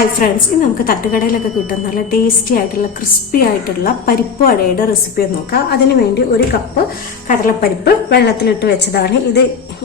Hi friends, ഇന്ന് നമുക്ക് തട്ടുകടയിലൊക്കെ കിട്ടുന്ന നല്ല ടേസ്റ്റി ആയിട്ടുള്ള ക്രിസ്പി ആയിട്ടുള്ള പരിപ്പ് വടയുടെ റെസിപ്പി നോക്കാം. അതിനുവേണ്ടി 1 കപ്പ് കടലപ്പരിപ്പ് വെള്ളത്തിലിട്ട് വെച്ചതാണ്. ഇത്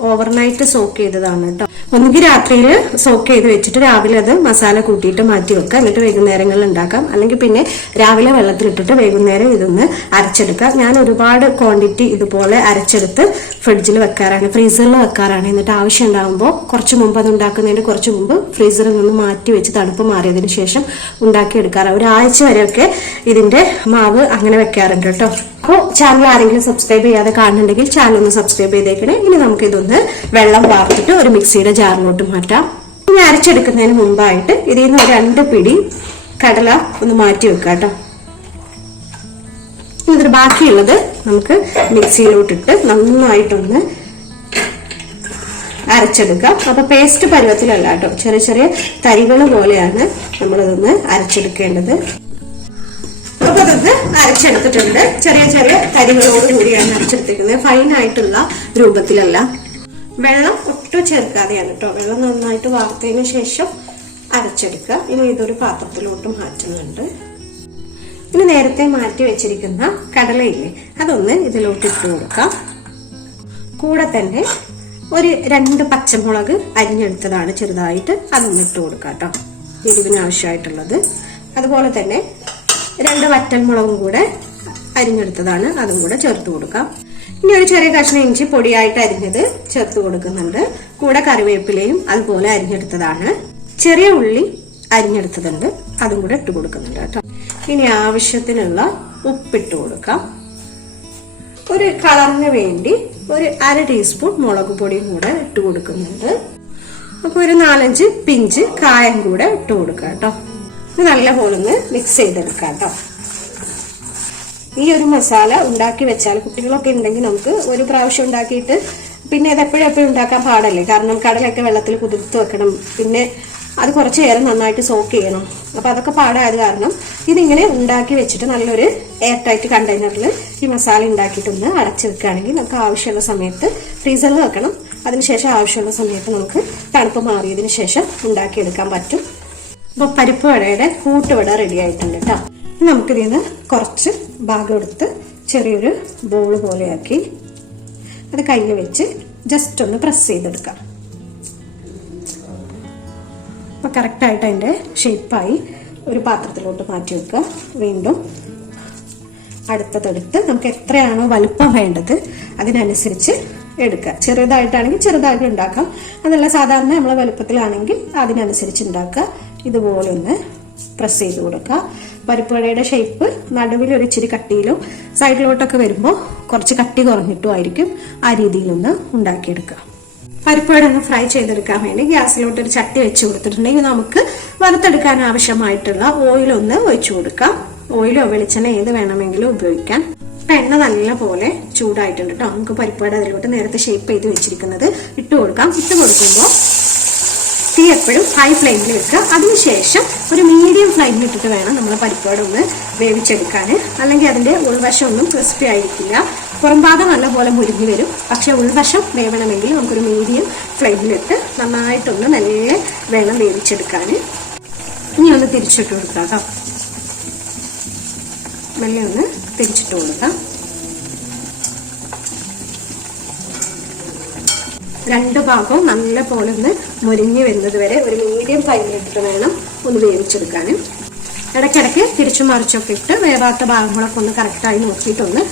ഓവർനൈറ്റ് സോക്ക് ചെയ്തതാണ് കേട്ടോ. ഒന്നുകിൽ രാത്രിയിൽ സോക്ക് ചെയ്ത് വെച്ചിട്ട് രാവിലെ അത് മസാല കൂട്ടിയിട്ട് മാറ്റി വെക്കുക. എന്നിട്ട് വൈകുന്നേരങ്ങളിൽ ഉണ്ടാക്കാം. അല്ലെങ്കിൽ പിന്നെ രാവിലെ വെള്ളത്തിലിട്ടിട്ട് വൈകുന്നേരം ഇതൊന്ന് അരച്ചെടുക്കാം. ഞാൻ ഒരുപാട് ക്വാണ്ടിറ്റി ഇതുപോലെ അരച്ചെടുത്ത് ഫ്രിഡ്ജിൽ വെക്കാറാണ്, ഫ്രീസറിൽ വെക്കാറാണ്. എന്നിട്ട് ആവശ്യം ഉണ്ടാകുമ്പോൾ കുറച്ച് മുമ്പ് അത് ഉണ്ടാക്കുന്നതിന് കുറച്ച് മുമ്പ് ഫ്രീസറിൽ നിന്ന് മാറ്റി വെച്ച് തണുപ്പ് മാറിയതിന് ശേഷം ഉണ്ടാക്കിയെടുക്കാറ്. ഒരാഴ്ച വരെയൊക്കെ ഇതിന്റെ മാവ് അങ്ങനെ വെക്കാറുണ്ട് കേട്ടോ. അപ്പോൾ ചാനൽ ആരെങ്കിലും സബ്സ്ക്രൈബ് ചെയ്യാതെ കാണുന്നുണ്ടെങ്കിൽ ചാനൽ ഒന്ന് സബ്സ്ക്രൈബ് ചെയ്തേക്കണേ. ഇനി നമുക്ക് ഇതൊന്ന് വെള്ളം വാർത്തിട്ട് ഒരു മിക്സിയുടെ ജാറിലോട്ട് മാറ്റാം. ഇനി അരച്ചെടുക്കുന്നതിന് മുമ്പായിട്ട് ഇതിൽ നിന്ന് 2 പിടി കടല ഒന്ന് മാറ്റി വെക്കാം കേട്ടോ. ഇതിന് ബാക്കിയുള്ളത് നമുക്ക് മിക്സിയിലോട്ടിട്ട് നന്നായിട്ടൊന്ന് അരച്ചെടുക്കാം. അപ്പൊ പേസ്റ്റ് പരുവത്തിലല്ല കേട്ടോ, ചെറിയ ചെറിയ തരികൾ പോലെയാണ് നമ്മളിതൊന്ന് അരച്ചെടുക്കേണ്ടത്. അപ്പൊ അതൊന്ന് അരച്ചെടുത്തിട്ടുണ്ട്. ചെറിയ ചെറിയ തരികളോട് കൂടിയാണ് അരച്ചെടുത്തിരിക്കുന്നത്, ഫൈൻ ആയിട്ടുള്ള രൂപത്തിലല്ല. വെള്ളം ഒട്ടും ചേർക്കാതെയാണ് കേട്ടോ. വെള്ളം നന്നായിട്ട് വാർത്തതിന് ശേഷം അരച്ചെടുക്കുക. ഇനി ഇതൊരു പാത്രത്തിലോട്ട് മാറ്റുന്നുണ്ട്. ഇനി നേരത്തെ മാറ്റി വെച്ചിരിക്കുന്ന കടലയില്ലേ, അതൊന്ന് ഇതിലോട്ട് ഇട്ട് കൊടുക്കാം. കൂടെ തന്നെ 2 പച്ചമുളക് അരിഞ്ഞെടുത്തതാണ് ചെറുതായിട്ട്, അതൊന്ന് ഇട്ട് കൊടുക്കാം കേട്ടോ, എരിവിന് ആവശ്യമായിട്ടുള്ളത്. അതുപോലെ തന്നെ 2 വറ്റൽമുളകും കൂടെ അരിഞ്ഞെടുത്തതാണ്, അതും കൂടെ ചേർത്ത് കൊടുക്കാം. ഇനി ഒരു ചെറിയ കഷ്ണം ഇഞ്ചി പൊടിയായിട്ട് അരിഞ്ഞത് ചേർത്ത് കൊടുക്കുന്നുണ്ട്. കൂടെ കറിവേപ്പിലയും അതുപോലെ അരിഞ്ഞെടുത്തതാണ്. ചെറിയ ഉള്ളി അരിഞ്ഞെടുത്തതുണ്ട്, അതും കൂടെ ഇട്ട് കൊടുക്കുന്നുണ്ട് കേട്ടോ. ഇനി ആവശ്യത്തിനുള്ള ഉപ്പിട്ട് കൊടുക്കാം. ഒരു കളറിന് വേണ്ടി 1/2 ടീസ്പൂൺ മുളക് പൊടിയും കൂടെ ഇട്ട് കൊടുക്കുന്നുണ്ട്. അപ്പൊ 4-5 പിഞ്ച് കായം കൂടെ ഇട്ട് കൊടുക്കാം കേട്ടോ. ഇത് നല്ലപോലെ ഒന്ന് മിക്സ് ചെയ്തെടുക്കാം കേട്ടോ. ഈ ഒരു മസാല ഉണ്ടാക്കി വെച്ചാൽ കുട്ടികളൊക്കെ ഉണ്ടെങ്കിൽ നമുക്ക് ഒരു പ്രാവശ്യം ഉണ്ടാക്കിയിട്ട് പിന്നെ ഇത് എപ്പോഴും ഉണ്ടാക്കാൻ പാടല്ലേ. കാരണം കടലൊക്കെ വെള്ളത്തിൽ കുതിർത്ത് വെക്കണം, പിന്നെ അത് കുറച്ച് നേരം നന്നായിട്ട് സോക്ക് ചെയ്യണം. അപ്പൊ അതൊക്കെ പാടായത് കാരണം ഇതിങ്ങനെ ഉണ്ടാക്കി വെച്ചിട്ട് നല്ലൊരു എയർ ടൈറ്റ് കണ്ടെയ്നറിൽ ഈ മസാല ഉണ്ടാക്കിയിട്ടൊന്ന് അടച്ചു വെക്കുകയാണെങ്കിൽ നമുക്ക് ആവശ്യമുള്ള സമയത്ത് ഫ്രീസറിൽ വെക്കണം. അതിനുശേഷം ആവശ്യമുള്ള സമയത്ത് നമുക്ക് തണുപ്പ് മാറിയതിന് ശേഷം ഉണ്ടാക്കിയെടുക്കാൻ പറ്റും. അപ്പൊ പരിപ്പ് വടയുടെ കൂട്ടുവട റെഡി ആയിട്ടുണ്ട് കേട്ടോ. നമുക്കിതിൽ നിന്ന് കുറച്ച് ഭാഗം എടുത്ത് ചെറിയൊരു ബോൾ പോലെയാക്കി അത് കയ്യിൽ വെച്ച് ജസ്റ്റ് ഒന്ന് പ്രസ് ചെയ്തെടുക്കാം. അപ്പോൾ കറക്റ്റായിട്ട് അതിൻ്റെ ഷേപ്പായി ഒരു പാത്രത്തിലോട്ട് മാറ്റി വെക്കുക. വീണ്ടും അടുത്തതെടുത്ത് നമുക്ക് എത്രയാണോ വലുപ്പം വേണ്ടത് അതിനനുസരിച്ച് എടുക്കുക. ചെറുതായിട്ടാണെങ്കിൽ ചെറുതായിട്ട് ഉണ്ടാക്കാം, അതല്ല സാധാരണ നമ്മളെ വലുപ്പത്തിലാണെങ്കിൽ അതിനനുസരിച്ച് ഉണ്ടാക്കുക. ഇതുപോലെ ഒന്ന് പ്രസ് ചെയ്ത് കൊടുക്കുക. പരിപ്പ് വടയുടെ ഷേപ്പ് നടുവിൽ ഒരു ഇച്ചിരി കട്ടിയിലും സൈഡിലോട്ടൊക്കെ വരുമ്പോൾ കുറച്ച് കട്ടി കുറഞ്ഞിട്ടും ആയിരിക്കും. ആ രീതിയിലൊന്ന് ഉണ്ടാക്കിയെടുക്കുക. പരിപ്പ് വട ഒന്ന് ഫ്രൈ ചെയ്തെടുക്കാൻ വേണ്ടി ഗ്യാസിലോട്ട് ഒരു ചട്ടി വെച്ച് കൊടുത്തിട്ടുണ്ടെങ്കിൽ നമുക്ക് വറുത്തെടുക്കാൻ ആവശ്യമായിട്ടുള്ള ഓയിലൊന്ന് ഒഴിച്ചു കൊടുക്കാം. ഓയിലോ വെളിച്ചെണ്ണ ഏത് വേണമെങ്കിലും ഉപയോഗിക്കാം. എണ്ണ നല്ല പോലെ ചൂടായിട്ടുണ്ട് കേട്ടോ. നമുക്ക് പരിപ്പ് വട അതിലോട്ട് നേരത്തെ ഷേപ്പ് ചെയ്ത് വെച്ചിരിക്കുന്നത് ഇട്ട് കൊടുക്കാം. ഇട്ട് കൊടുക്കുമ്പോൾ തീ എപ്പോഴും ഹൈ ഫ്ലെയിമിൽ വെക്കുക. അതിനുശേഷം ഒരു മീഡിയം ഫ്ലെയിമിൽ ഇട്ടിട്ട് വേണം നമ്മൾ പരിപ്പ് വട ഒന്ന് വേവിച്ചെടുക്കാൻ. അല്ലെങ്കിൽ അതിന്റെ ഉൾവശം ഒന്നും ക്രിസ്പി ആയിരിക്കില്ല. പുറംഭാഗം നല്ലപോലെ മുരിഞ്ഞു വരും, പക്ഷെ ഉൾവശം വേവണമെങ്കിൽ നമുക്കൊരു മീഡിയം ഫ്ലെയിമിലിട്ട് നന്നായിട്ടൊന്ന് നല്ല വേണം വേവിച്ചെടുക്കാൻ. ഇനി ഒന്ന് തിരിച്ചിട്ട് കൊടുക്കാം കേട്ടോ. മെല്ലെ ഒന്ന് തിരിച്ചിട്ട് കൊടുക്കാം. 2 ഭാഗവും നല്ല പോലെ ഒന്ന് മുരിഞ്ഞു വരുന്നത് വരെ ഒരു മീഡിയം ഫ്ലെയിമിലിട്ട് വേണം ഒന്ന് വേവിച്ചെടുക്കാൻ. ഇടയ്ക്കിടയ്ക്ക് തിരിച്ചു മറിച്ചൊക്കെ ഇട്ട് വേവാത്ത ഭാഗങ്ങളൊക്കെ ഒന്ന് കറക്റ്റായി നോക്കിയിട്ടൊന്ന്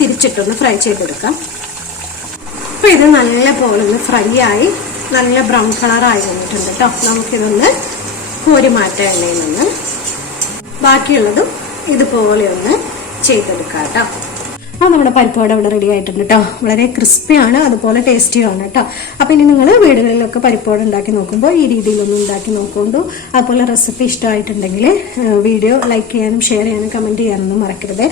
തിരിച്ചിട്ടൊന്ന് ഫ്രൈ ചെയ്തെടുക്കാം. അപ്പോൾ ഇത് നല്ല പോലെ ഒന്ന് ഫ്രൈ ആയി നല്ല ബ്രൗൺ കളറായി വന്നിട്ടുണ്ട് കേട്ടോ. നമുക്കിതൊന്ന് കോരി മാറ്റാം എണ്ണയിൽ നിന്ന്. ബാക്കിയുള്ളതും ഇതുപോലെ ഒന്ന് ചെയ്തെടുക്കാം കേട്ടോ. അപ്പോൾ നമ്മുടെ പരിപ്പ് വട ഇവിടെ റെഡി ആയിട്ടുണ്ട് കേട്ടോ. വളരെ ക്രിസ്പിയാണ്, അതുപോലെ ടേസ്റ്റിയാണ് കേട്ടോ. അപ്പോൾ ഇനി നിങ്ങൾ വീടുകളിലൊക്കെ പരിപ്പ് വട ഉണ്ടാക്കി നോക്കുമ്പോൾ ഈ രീതിയിലൊന്നും ഉണ്ടാക്കി നോക്കുകൊണ്ടു. അതുപോലെ റെസിപ്പി ഇഷ്ടമായിട്ടുണ്ടെങ്കിൽ വീഡിയോ ലൈക്ക് ചെയ്യാനും ഷെയർ ചെയ്യാനും കമൻറ്റ് ചെയ്യാനൊന്നും മറക്കരുത്.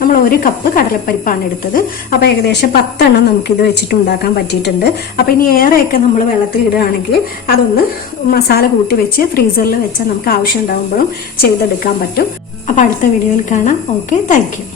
നമ്മൾ 1 കപ്പ് കടലപ്പരിപ്പാണ് എടുത്തത്. അപ്പോൾ ഏകദേശം 10 എണ്ണം നമുക്കിത് വെച്ചിട്ട് ഉണ്ടാക്കാൻ പറ്റിയിട്ടുണ്ട്. അപ്പോൾ ഇനി ഏറെയൊക്കെ നമ്മൾ വെള്ളത്തിൽ ഇടുകയാണെങ്കിൽ അതൊന്ന് മസാല കൂട്ടി വെച്ച് ഫ്രീസറിൽ വെച്ചാൽ നമുക്ക് ആവശ്യം ഉണ്ടാകുമ്പോഴും ചെയ്തെടുക്കാൻ പറ്റും. അപ്പോൾ അടുത്ത വീഡിയോയിൽ കാണാം. Okay, thank you.